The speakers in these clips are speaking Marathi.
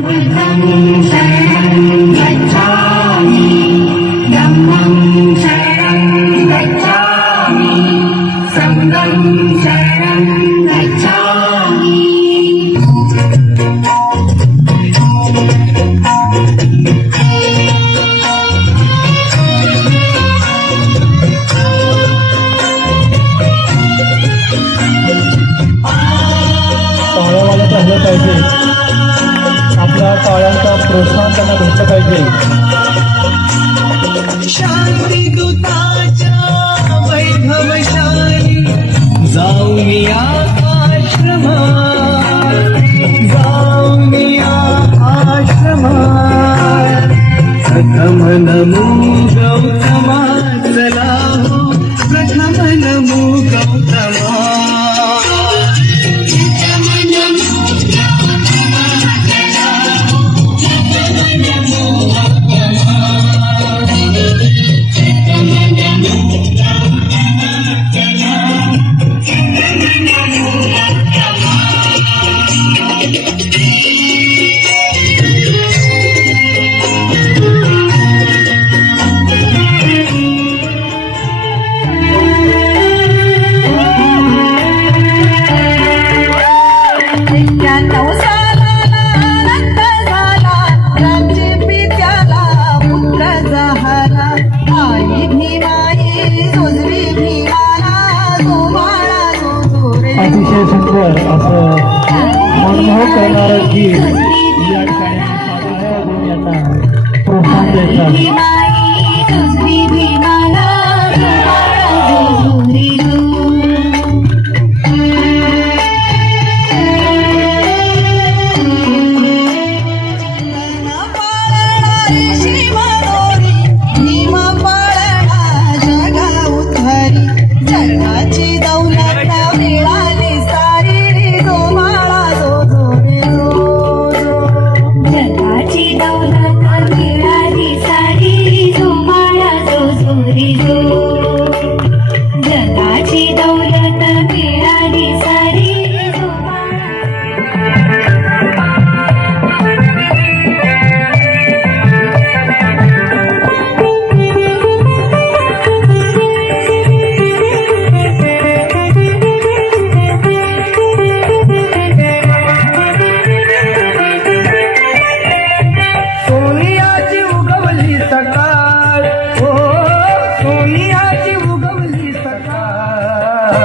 बुद्धं शरणं गच्छामि धम्मं शरणं गच्छामि संघं शरणं गच्छामि। टाळ्यावाला पाहिलं पाहिजे, आपल्या टाळ्यांचा प्रोत्साहन त्यांना भेटलं पाहिजे। शांती दूताच्या वैभवशाली जाऊ मी आश्रमात, जाऊ मी आश्रमात। प्रथम नमो गौतमा चला हो, प्रथम नमो गौतमा। अतिशय सुंदर असं मनमोहक करणारं गीत या ठिकाणी सादर आहे अजून यांना प्रोत्साहन द्यायचं। जगाची दौलत मिळाली सारी सोनियाची उगवली सकाळ, हो सोनियाची उगवली सकाळ।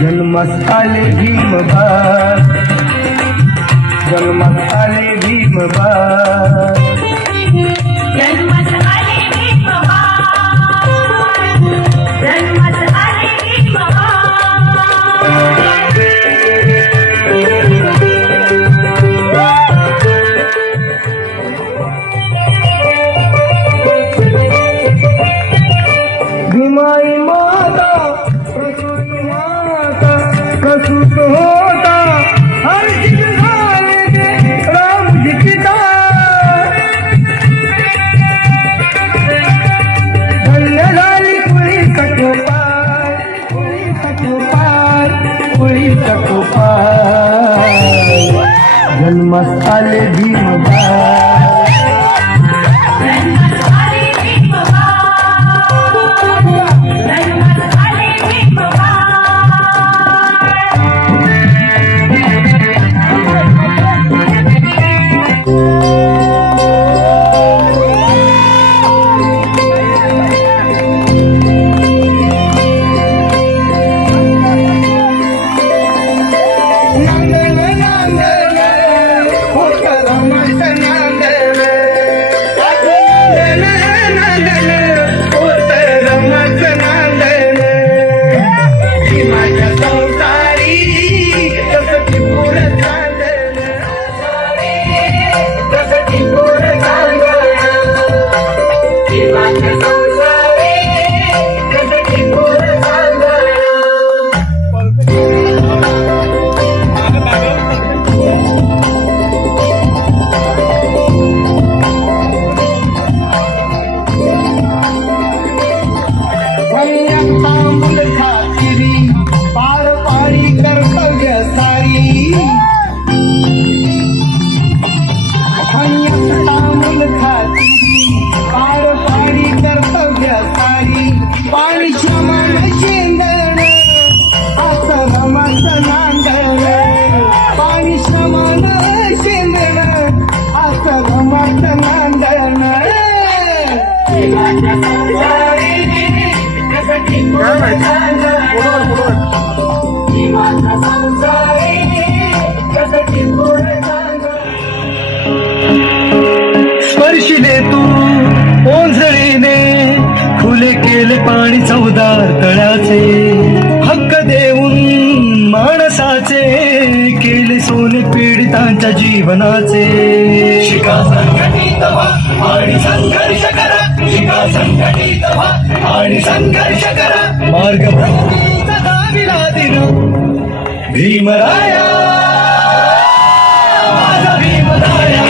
जन्मास आले भीमबाळ, जन्मास आले भीमबाळ। जन्मास आले भीमबाळ, जन्मास आले भीमाई माता प्रसूती माता प्रसूत होता हर्षित झाले ते रामजी पिता। धन्य झाली कुळी सखोपार, कुळी सखोपार, कुळी सखोपार। जन्मास आले भीमबाळ, नांदन नांदन हो करमत नांदन। स्पर्शिले तू ओंजळीने खुले केले पाणी चौदार तळ्याचे हक्क देऊन माणसाचे केले सोने पीडितांच्या जीवनाचे शिका संघटित व्हा आणि संघर्ष करा शिका संघटित व्हा आणि संघर्ष करा मार्ग प्रगतीचा दाविला दिन भीमराया माझा भीमराया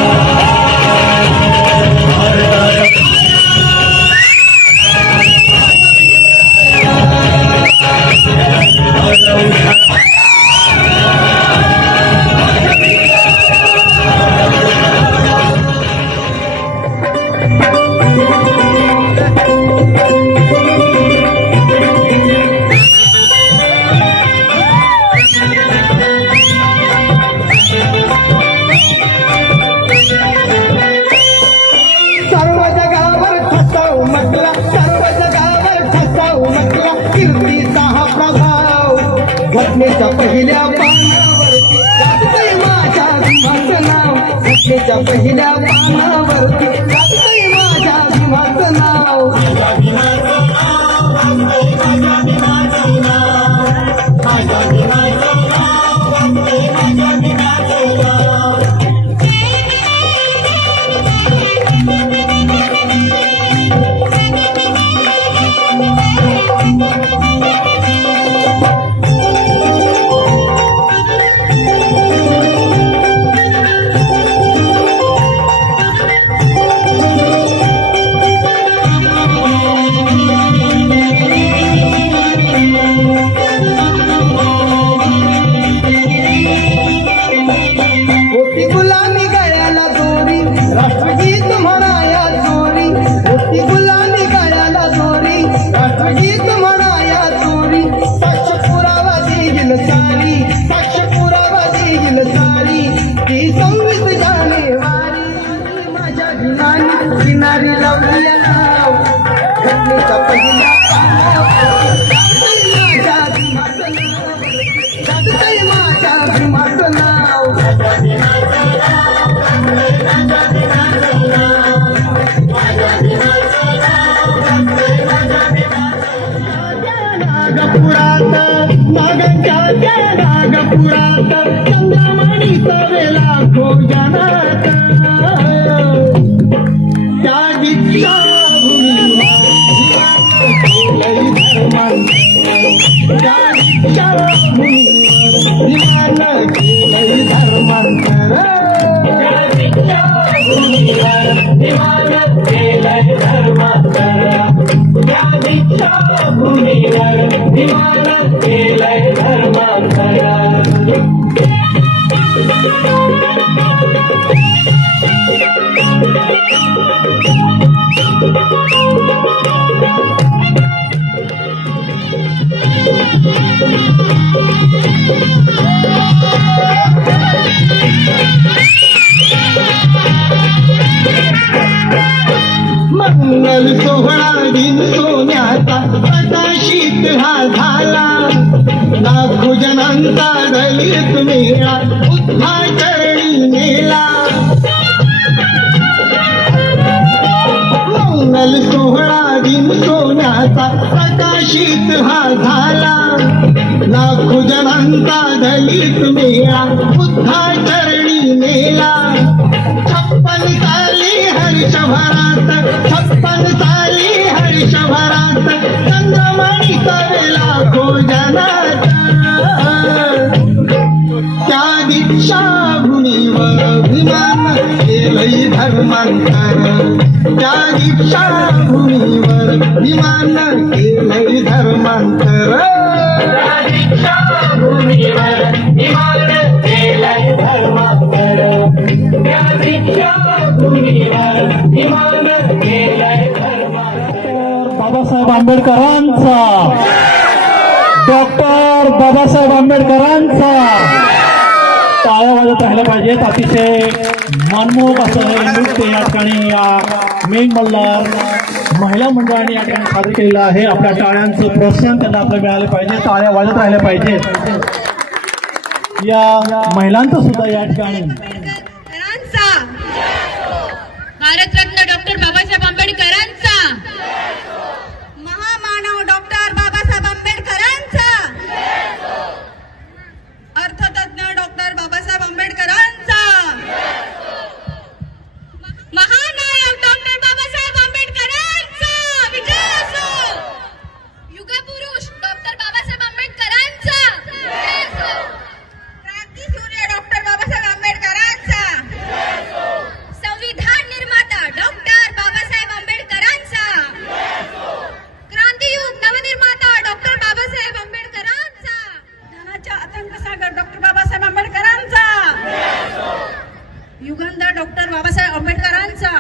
सर्व जगावर ठसा उमटला सर्व जगावर ठसा उमटला कीर्तीचा हा प्रभाव घटनेच्या पहिल्या पानावरती गाजतंय माझ्या भीमाचं नाव घटनेच्या पहिल्या पानावरती गाजतंय माझ्या भीमाचं नाव होती गुलामी गळ्याला दोरी राष्ट्रगीत म्हणाया चोरी होती गुलामी गळ्याला दोरी राष्ट्रगीत म्हणाया चोरी साक्ष पुरावा देईल सारी साक्ष पुरावा देईल सारी ती 26 जानेवारी माझ्या भिनानी किनारी लावली नाव घटनेचा पहिला माझ्या भीमाचं नाव नागपुरात नागांच्या त्या नागपुरात चंद्रमणी सवेला भोजनात त्या मंगल सोहळा दिन सोन्याचा प्रकाशित हा झाला लाखो जनांचा दलित मेळा उद्घाटनी नेला मंगल सोहळा दिन सोन्याचा प्रकाशित हा झाला लाखो जनांचा दलित मेळा उद्घाटनी नेला 56 साली हर्षभरात 56 साली हर्षभरात चंद्रमणी सवेला भोजनात त्या दीक्षाभूमीवर अभिमान केलंय धर्मांतर त्या दीक्षाभूमीवर अभिमान केलंय धर्मांतर त्या दीक्षाभूमीवर अभिमान केलंय धर्मांतर त्या दीक्षाभूमीवर अभिमान केलंय धर्मांतर बाबासाहेब आंबेडकरांचा डॉक्टर बाबासाहेब आंबेडकरांचा टाळ्या वाजत राहिल्या पाहिजेत. अतिशय मनमोहक असं हे नृत्य या ठिकाणी या मेन मल्हार महिला मंडळाने या ठिकाणी सादर केलेलं आहे. आपल्या टाळ्यांचं प्रोत्साहन त्यांना आपल्याला मिळालं पाहिजे, टाळ्या वाजत राहिल्या पाहिजे. या महिलांचं सुद्धा या ठिकाणी आंबेडकरांचा, भारतरत्न डॉक्टर बाबासाहेब आंबेडकरांचा, महामानव डॉक्टर बाबासाहेब आंबेडकरांचा, अर्थतज्ञ डॉक्टर बाबासाहेब आंबेडकरांचा, महानायक डॉक्टर बाबासाहेब आंबेडकरांचा विजय असो, युगपुरुष डॉक्टर बाबासाहेब आंबेडकरांचा विजय असो, क्रांतीसूर्य डॉक्टर बाबासाहेब आंबेडकरांचा, संविधान निर्माता डॉक्टर बाबासाहेब आंबेडकरांचा, क्रांतियुग नवनिर्माता डॉक्टर बाबासाहेब आंबेडकरांचा, ज्ञानाच्या अतंक सागर डॉक्टर बाबासाहेब आंबेडकरांचा, युगंधर डॉक्टर बाबासाहेब आंबेडकरांचा.